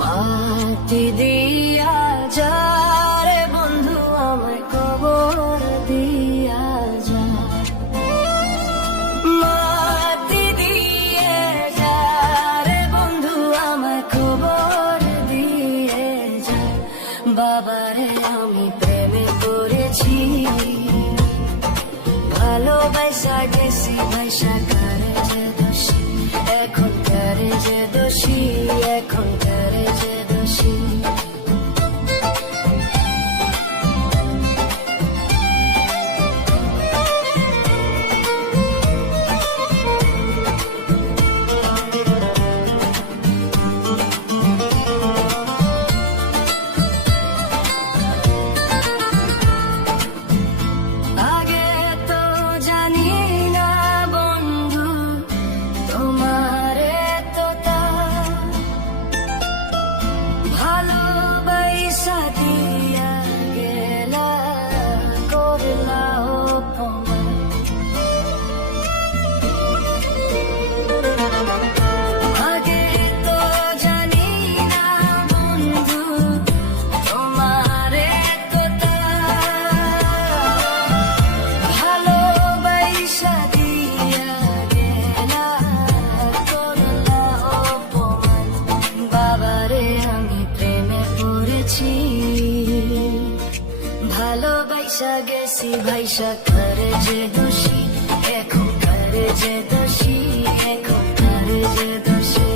মাটি দিয়া যা রে বন্ধু আমায় কবর দিয়া যা, মাটি দিয়ে যা রে বন্ধু আমায় কবর দিয়ে যা। বাবারে আমি প্রেমে পড়েছি, ভালোবাসা গেছি ভাইসা কারে যে দোষী, এখন কারে যে দোষী, এখন কারে যে দোষী। ভালোবাসা গেছি ভাইসা কারে যে দোষী, এখন কারে যে দোষী, এখন কারে যে দোষী।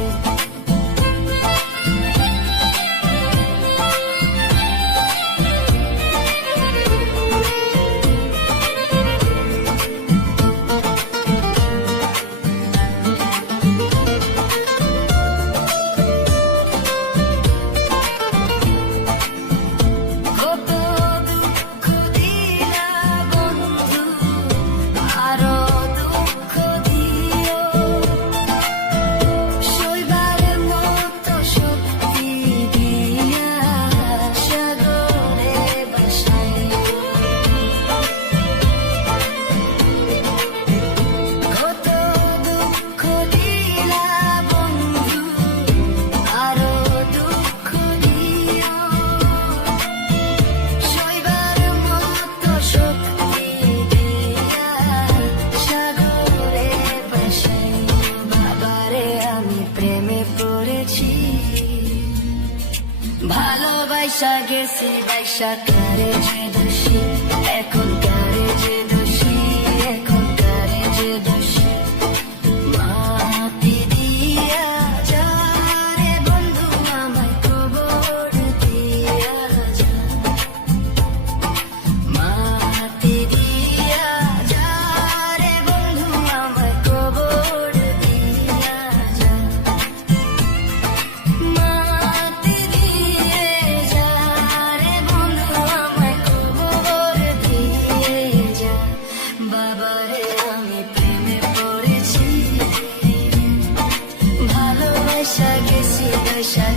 ভালোবাসা গেছি ভাইসা কারে যে দোষী, এখন কারে যে দোষী, এখন কারে যে দোষী। মাটি দিয়া যা রে বন্ধু আমায় কবর দিয়া যা, মাটি দিয়া যা রে বন্ধু আমায় কবর দিয়া যা। বাবারে আমি প্রেমে পড়েছি, ভালোবাসা গেছি ভাইসা